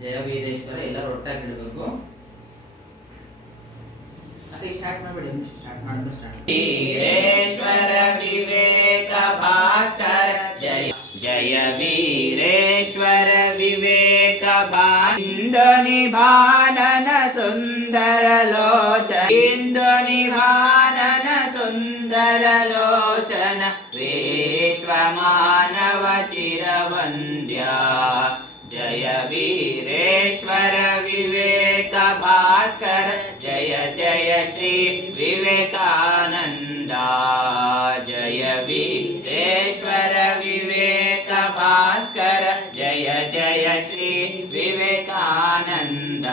ಜಯ ವೀರೇಶ್ವರ ಎಲ್ಲರೂ ಒಟ್ಟಾಗಿ ಇಡಬೇಕು ಅದೇ ಸ್ಟಾರ್ಟ್ ಮಾಡಬೇಡಿ ಒಂದು ಸ್ಟಾರ್ಟ್ ಮಾಡಿದ್ರೆ ಸ್ಟಾರ್ಟ್ ವೀರೇಶ್ವರ ವಿವೇಕ ಭಾಸ್ಕರ ಜಯ ಜಯ ವೀರೇಶ್ವರ ವಿವೇಕ ಇಂದು ನಿಭಾನನ ಸುಂದರ ಲೋಚನ ಇಂದು ನಿಭಾನನ ಸುಂದರ ಲೋಚನ ವಿಶ್ವ ಮಾನವ ಚಿರವಂದ್ಯ వివేక భాస్కర జయ జయ శ్రీ వివేకానంద. జయ వీరేశ్వర వివేక భాస్కర జయ జయ శ్రీ వివేకానంద.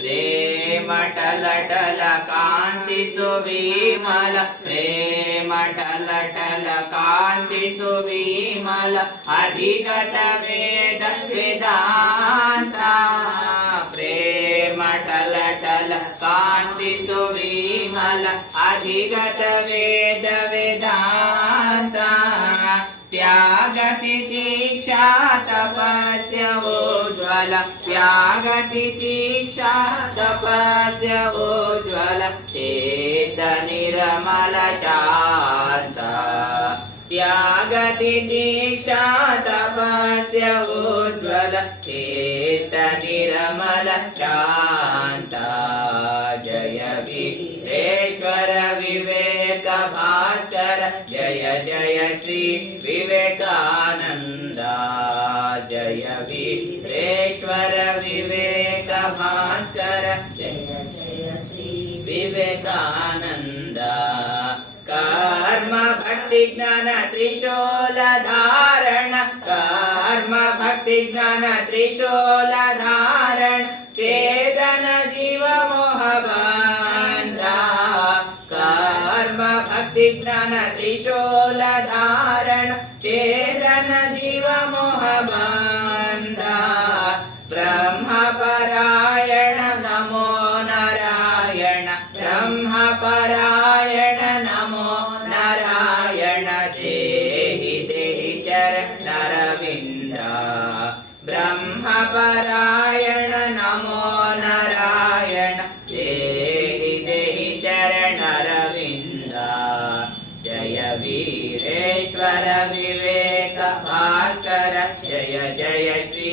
ప్రేమటలటల కాంతి సువీమల ప్రేమటలటల కాంతి సువీమల అధిగత వేద వేదా कमल अधिगत वेद वेदान्ता। त्यागति दीक्षा तपस्या उज्ज्वल त्यागति दीक्षा तपस्या उज्ज्वल चेत निर्मल शांत त्यागति दीक्षा तपस्या उज्ज्वल चेत निर्मल शांत जय श्री विवेकानन्द जय विक्रेश्वर विवेकभास्कर जय जय श्री विवेकानन्द। कार्म भक्तिज्ञान त्रिशूलधारण कर्म भक्तिज्ञान त्रिशूल धार भक्ति ज्ञान त्रिशूल धारण चेतन जीव मोह बन्धा ब्रह्म परायण नमो नारायण ब्रह्म परायण नमो नारायण देहि देहि चरणरविन्द ब्रह्म परायण नमो नारायण देहि देहि वीरेश्वर विवेक भास्कर जय जय श्री